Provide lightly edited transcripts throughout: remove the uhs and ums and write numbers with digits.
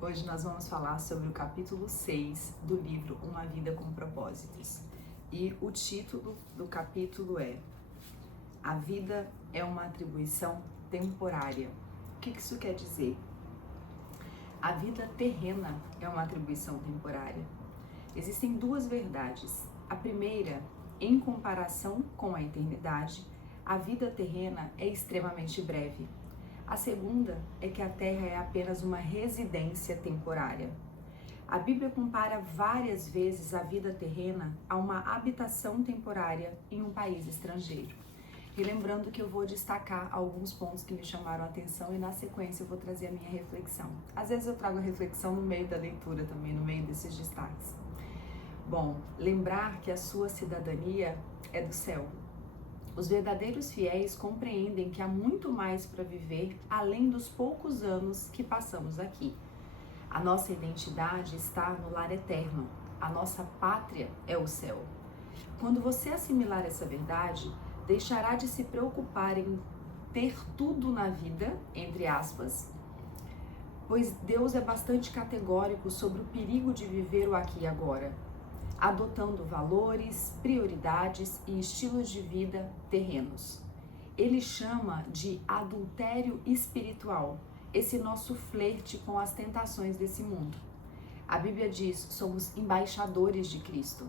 Hoje nós vamos falar sobre o capítulo 6 do livro Uma Vida com Propósitos. E o título do capítulo é A Vida é uma Atribuição Temporária. O que isso quer dizer? A vida terrena é uma atribuição temporária. Existem duas verdades. A primeira, em comparação com a eternidade, a vida terrena é extremamente breve. A segunda é que a Terra é apenas uma residência temporária. A Bíblia compara várias vezes a vida terrena a uma habitação temporária em um país estrangeiro. E lembrando que eu vou destacar alguns pontos que me chamaram a atenção e na sequência eu vou trazer a minha reflexão. Às vezes eu trago a reflexão no meio da leitura também, no meio desses destaques. Bom, lembrar que a sua cidadania é do céu. Os verdadeiros fiéis compreendem que há muito mais para viver além dos poucos anos que passamos aqui. A nossa identidade está no lar eterno. A nossa pátria é o céu. Quando você assimilar essa verdade, deixará de se preocupar em ter tudo na vida, entre aspas, pois Deus é bastante categórico sobre o perigo de viver o aqui e agora, adotando valores, prioridades e estilos de vida terrenos. Ele chama de adultério espiritual, esse nosso flerte com as tentações desse mundo. A Bíblia diz: somos embaixadores de Cristo.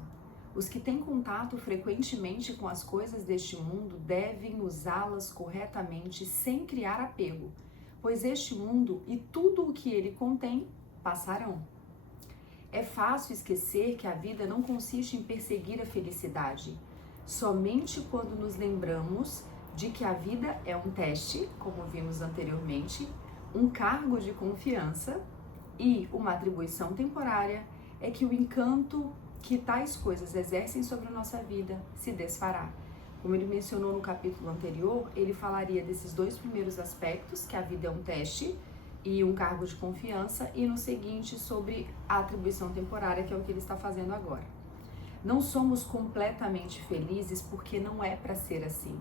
Os que têm contato frequentemente com as coisas deste mundo devem usá-las corretamente sem criar apego, pois este mundo e tudo o que ele contém passarão. É fácil esquecer que a vida não consiste em perseguir a felicidade. Somente quando nos lembramos de que a vida é um teste, como vimos anteriormente, um cargo de confiança e uma atribuição temporária, é que o encanto que tais coisas exercem sobre a nossa vida se desfará. Como ele mencionou no capítulo anterior, ele falaria desses dois primeiros aspectos, que a vida é um teste e um cargo de confiança, e no seguinte sobre a atribuição temporária, que é o que ele está fazendo agora. Não somos completamente felizes porque não é para ser assim.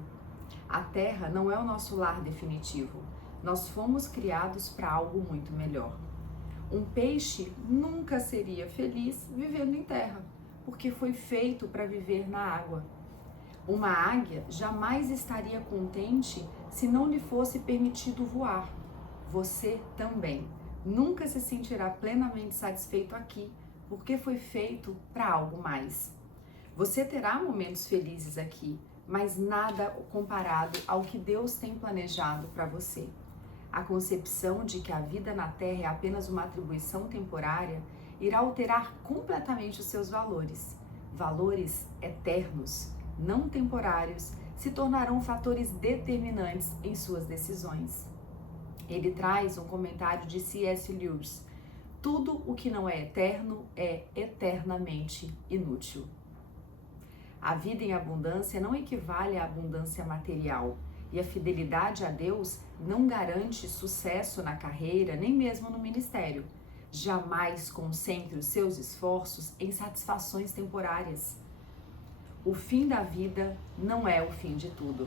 A Terra não é o nosso lar definitivo. Nós fomos criados para algo muito melhor. Um peixe nunca seria feliz vivendo em terra, porque foi feito para viver na água. Uma águia jamais estaria contente se não lhe fosse permitido voar. Você também nunca se sentirá plenamente satisfeito aqui, porque foi feito para algo mais. Você terá momentos felizes aqui, mas nada comparado ao que Deus tem planejado para você. A concepção de que a vida na Terra é apenas uma atribuição temporária irá alterar completamente os seus valores. Valores eternos, não temporários, se tornarão fatores determinantes em suas decisões. Ele traz um comentário de C.S. Lewis: tudo o que não é eterno é eternamente inútil. A vida em abundância não equivale à abundância material, e a fidelidade a Deus não garante sucesso na carreira, nem mesmo no ministério. Jamais concentre os seus esforços em satisfações temporárias. O fim da vida não é o fim de tudo.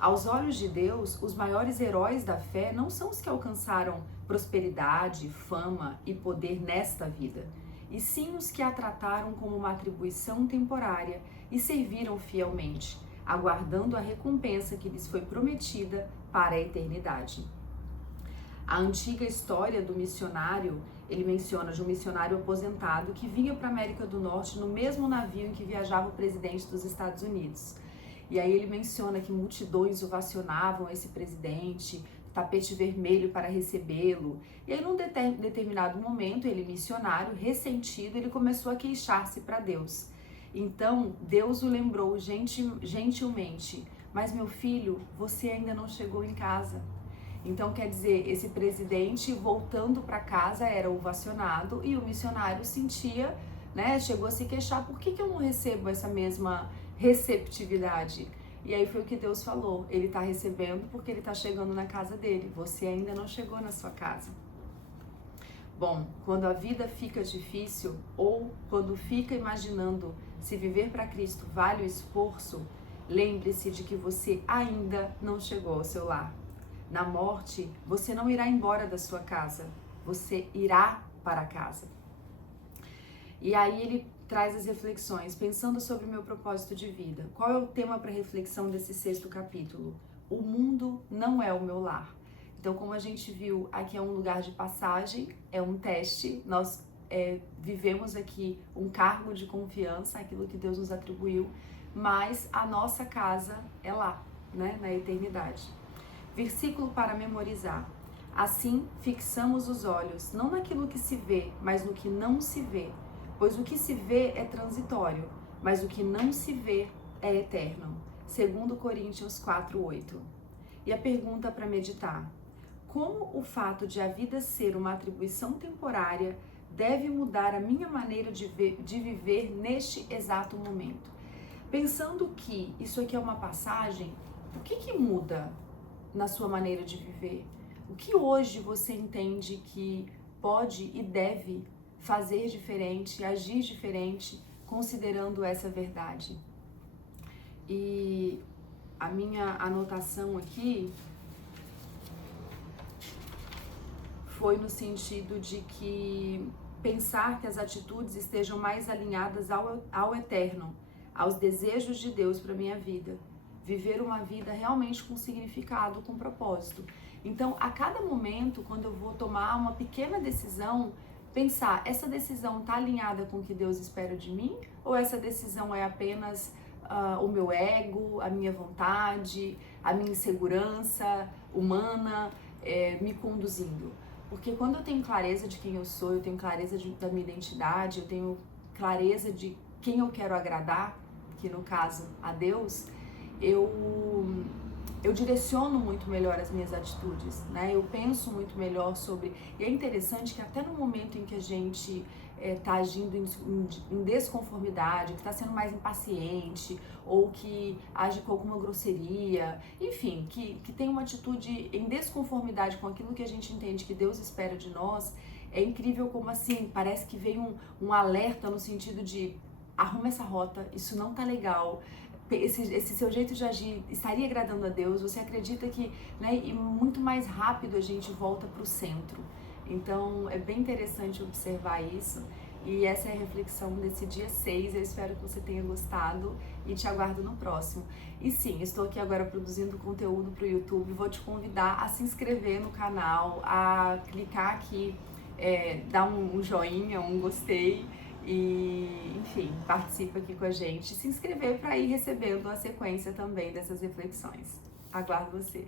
Aos olhos de Deus, os maiores heróis da fé não são os que alcançaram prosperidade, fama e poder nesta vida, e sim os que a trataram como uma atribuição temporária e serviram fielmente, aguardando a recompensa que lhes foi prometida para a eternidade. A antiga história do missionário, ele menciona de um missionário aposentado que vinha para a América do Norte no mesmo navio em que viajava o presidente dos Estados Unidos. E aí ele menciona que multidões ovacionavam esse presidente, tapete vermelho para recebê-lo. E aí num determinado momento, ele missionário, ressentido, ele começou a queixar-se para Deus. Então Deus o lembrou gentilmente: mas meu filho, você ainda não chegou em casa. Então quer dizer, esse presidente voltando para casa era ovacionado e o missionário sentia, chegou a se queixar: por que eu não recebo essa mesma receptividade? E aí foi o que Deus falou: ele está recebendo porque ele está chegando na casa dele, você ainda não chegou na sua casa. Bom, quando a vida fica difícil ou quando fica imaginando se viver para Cristo vale o esforço, lembre-se de que você ainda não chegou ao seu lar. Na morte, você não irá embora da sua casa. você irá para casa. E aí ele traz as reflexões, pensando sobre o meu propósito de vida. Qual é o tema para reflexão desse 6º capítulo? O mundo não é o meu lar. Então, como a gente viu, aqui é um lugar de passagem, é um teste, nós vivemos aqui um cargo de confiança, aquilo que Deus nos atribuiu, mas a nossa casa é lá, né, na eternidade. Versículo para memorizar. Assim, fixamos os olhos, não naquilo que se vê, mas no que não se vê. Pois o que se vê é transitório, mas o que não se vê é eterno. 2 Coríntios 4:8. E a pergunta para meditar: como o fato de a vida ser uma atribuição temporária deve mudar a minha maneira de viver neste exato momento? Pensando que isso aqui é uma passagem, o que muda na sua maneira de viver? O que hoje você entende que pode e deve fazer diferente, agir diferente, considerando essa verdade? E a minha anotação aqui foi no sentido de que pensar que as atitudes estejam mais alinhadas ao eterno, aos desejos de Deus para minha vida. Viver uma vida realmente com significado, com propósito. Então, a cada momento, quando eu vou tomar uma pequena decisão, pensar, essa decisão está alinhada com o que Deus espera de mim? Ou essa decisão é apenas o meu ego, a minha vontade, a minha insegurança humana me conduzindo? Porque quando eu tenho clareza de quem eu sou, eu tenho clareza da minha identidade, eu tenho clareza de quem eu quero agradar, que no caso a Deus, eu direciono muito melhor as minhas atitudes, né? Eu penso muito melhor sobre... E é interessante que até no momento em que a gente tá agindo em desconformidade, que está sendo mais impaciente, ou que age com alguma grosseria, enfim, que tem uma atitude em desconformidade com aquilo que a gente entende que Deus espera de nós, é incrível como assim, parece que vem um alerta no sentido de arruma essa rota, isso não tá legal, esse seu jeito de agir estaria agradando a Deus, você acredita que, né, e muito mais rápido a gente volta para o centro. Então é bem interessante observar isso, e essa é a reflexão desse dia 6, eu espero que você tenha gostado e te aguardo no próximo. E sim, estou aqui agora produzindo conteúdo para o YouTube, vou te convidar a se inscrever no canal, a clicar aqui, dar um joinha, um gostei, e, enfim, participa aqui com a gente, se inscrever para ir recebendo a sequência também dessas reflexões. Aguardo você!